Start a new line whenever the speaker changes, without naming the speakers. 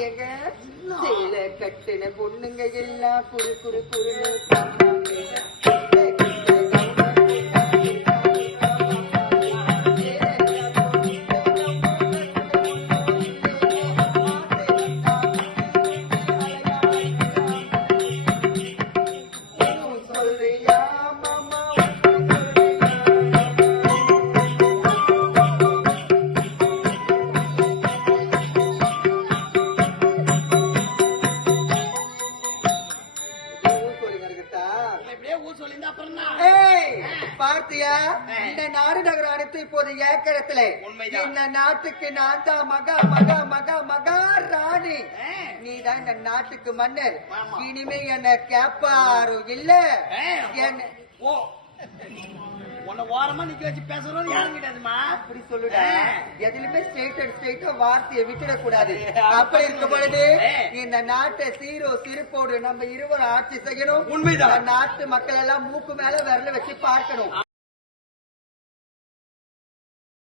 ஏங்க கட்டின பொண்ணுங்க எல்லாம் குறு குறு குறுன்னு
இப்படியே ஊர் அப்புறம்
பார்த்தியா? இந்த நாடு நகரம் அனைத்து இப்போது ஏக்கரத்துல. இந்த நாட்டுக்கு நான் தான் மகா மகா மகா மகா ராணி. நீ தான் இந்த நாட்டுக்கு மன்னர். இனிமே என்ன கேப்பாரு இல்ல. என்ன
ஓ உன்னை ஓரமா நிக்க வச்சு பேசுறோம் யாரும் கிடையாதுமா
அப்படி சொல்லுடா. எதுலயுமே ஸ்ட்ரெயிட் ஸ்ட்ரெயிட்டா வார்த்தையை விட்டுடக் கூடாது. அப்படி இருக்கும் பொழுது. இந்த நாட்டை சீரோ சிரிப்போடு நம்ம இருவரும் ஆட்சி செய்யணும்
உண்மைதான்.
நாட்டு மக்கள் எல்லாம் மூக்கு மேல விரல வச்சு பார்க்கணும்